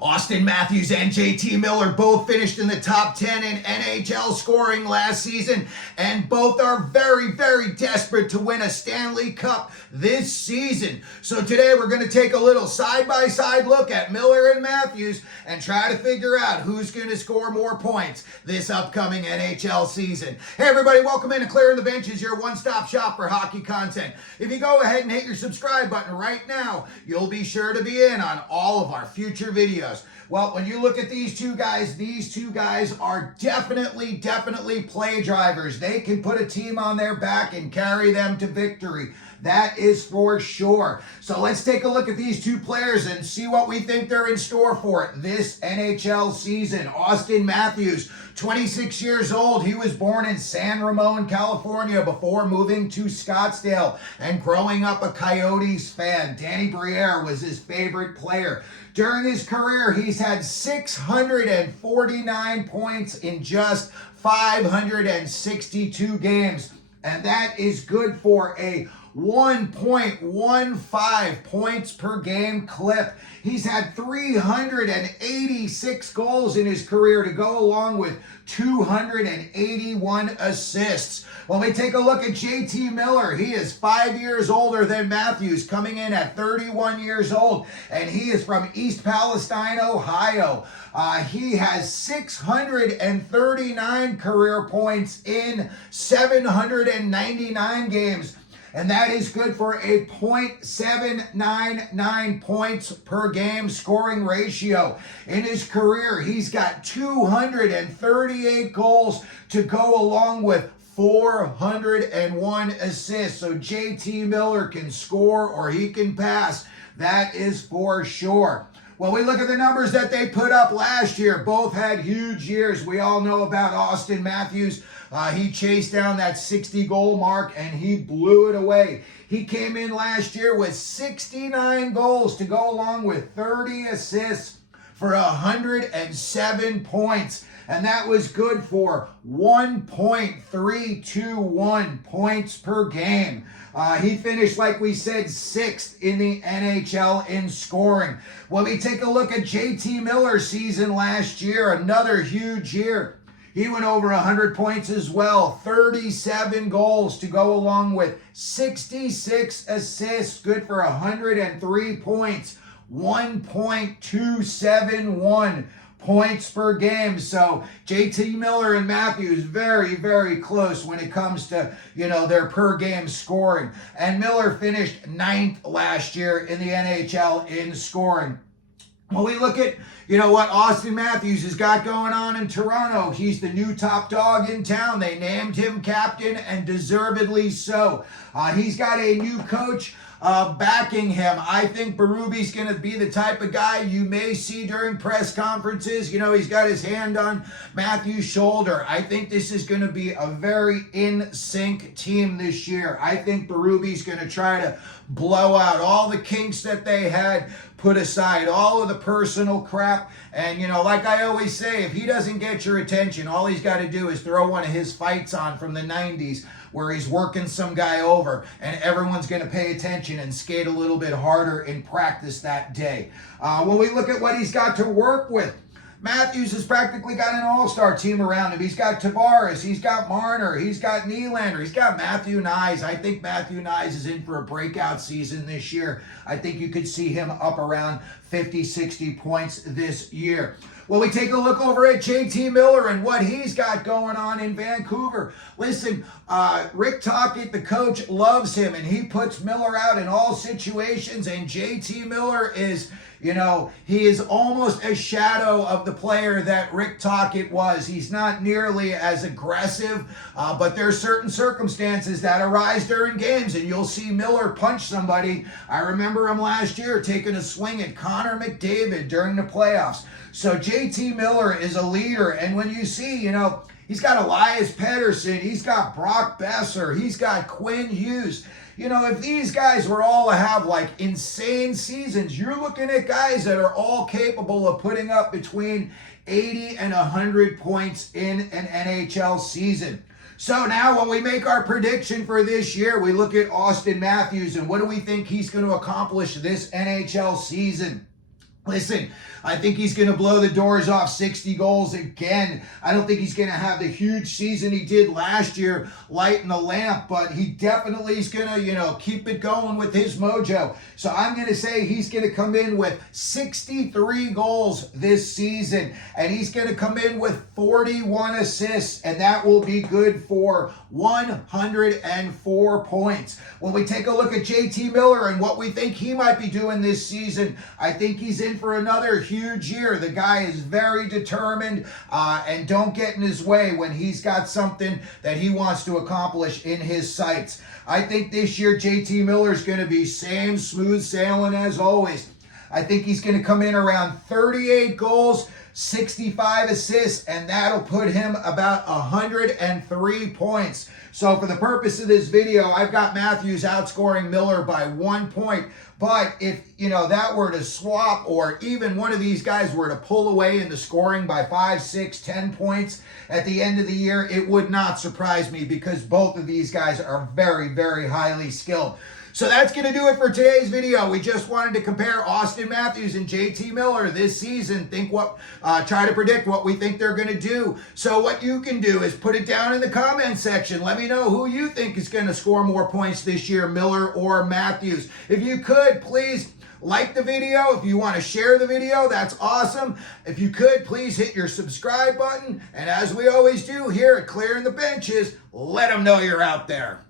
Auston Matthews and JT Miller both finished in the top 10 in NHL scoring last season, and both are very, very desperate to win a Stanley Cup this season. So today we're going to take a little side-by-side look at Miller and Matthews and try to figure out who's going to score more points this upcoming NHL season. Hey everybody, welcome in to Clearing the Benches, your one-stop shop for hockey content. If you go ahead and hit your subscribe button right now, you'll be sure to be in on all of our future videos. Well, when you look at these two guys are definitely play drivers. They can put a team on their back and carry them to victory. That is for sure. So let's take a look at these two players and see what we think they're in store for this NHL season. Auston Matthews, 26 years old. He was born in San Ramon, California before moving to Scottsdale and growing up a Coyotes fan. Danny Briere was his favorite player. During his career, he's had 649 points in just 562 games. And that is good for a 1.15 points per game clip. He's had 386 goals in his career to go along with 281 assists. When we take a look at JT Miller, he is 5 years older than Matthews, coming in at 31 years old, and he is from East Palestine, Ohio. He has 639 career points in 799 games. And that is good for a .799 points per game scoring ratio. In his career, he's got 238 goals to go along with 401 assists. So JT Miller can score or he can pass. That is for sure. Well, we look at the numbers that they put up last year. Both had huge years. We all know about Auston Matthews. He chased down that 60-goal mark, and he blew it away. He came in last year with 69 goals to go along with 30 assists for 107 points. And that was good for 1.321 points per game. He finished, like we said, 6th in the NHL in scoring. When we take a look at JT Miller's season last year, another huge year, he went over 100 points as well, 37 goals to go along with 66 assists, good for 103 points, 1.271 points per game. So JT Miller and Matthews very close when it comes to, their per game scoring. And Miller finished 9th last year in the NHL in scoring. When we look at, what Auston Matthews has got going on in Toronto, he's the new top dog in town. They named him captain, and deservedly so. He's got a new coach backing him. I think Berube's going to be the type of guy you may see during press conferences. He's got his hand on Matthews' shoulder. I think this is going to be a very in-sync team this year. I think Berube's going to try to blow out all the kinks that they had, put aside all of the personal crap, and like I always say, if he doesn't get your attention, all he's got to do is throw one of his fights on from the 90s where he's working some guy over, and everyone's going to pay attention and skate a little bit harder in practice that day. When we look at what he's got to work with, Matthews has practically got an all-star team around him. He's got Tavares, he's got Marner, he's got Nylander, he's got Matthew Knies. I think Matthew Knies is in for a breakout season this year. I think you could see him up around 50, 60 points this year. Well, we take a look over at JT Miller and what he's got going on in Vancouver. Listen, Rick Tocchet, the coach, loves him, and he puts Miller out in all situations, and JT Miller is, he is almost a shadow of the player that Rick Tocchet was. He's not nearly as aggressive, but there are certain circumstances that arise during games, and you'll see Miller punch somebody. I remember him last year taking a swing at Connor McDavid during the playoffs. So JT Miller is a leader, and when you see, he's got Elias Pettersson, he's got Brock Besser, he's got Quinn Hughes. If these guys were all to have like insane seasons, you're looking at guys that are all capable of putting up between 80 and 100 points in an NHL season. So now when we make our prediction for this year, we look at Auston Matthews and what do we think he's going to accomplish this NHL season. Listen, I think he's going to blow the doors off 60 goals again. I don't think he's going to have the huge season he did last year, lighting the lamp, but he definitely is going to, keep it going with his mojo. So I'm going to say he's going to come in with 63 goals this season, and he's going to come in with 41 assists, and that will be good for 104 points. When we take a look at JT Miller and what we think he might be doing this season, I think he's in for another huge year. The guy is very determined, and don't get in his way when he's got something that he wants to accomplish in his sights. I think this year JT Miller is going to be same smooth sailing as always. I think he's going to come in around 38 goals, 65 assists, and that'll put him about 103 points. So for the purpose of this video, I've got Matthews outscoring Miller by 1 point. But if, that were to swap, or even one of these guys were to pull away in the scoring by 5, 6, 10 points at the end of the year, it would not surprise me, because both of these guys are very, very highly skilled. So that's going to do it for today's video. We just wanted to compare Auston Matthews and JT Miller this season. Try to predict what we think they're going to do. So what you can do is put it down in the comment section. Let me know who you think is going to score more points this year, Miller or Matthews. If you could, please like the video. If you want to share the video, that's awesome. If you could, please hit your subscribe button. And as we always do here at Clearing the Benches, let them know you're out there.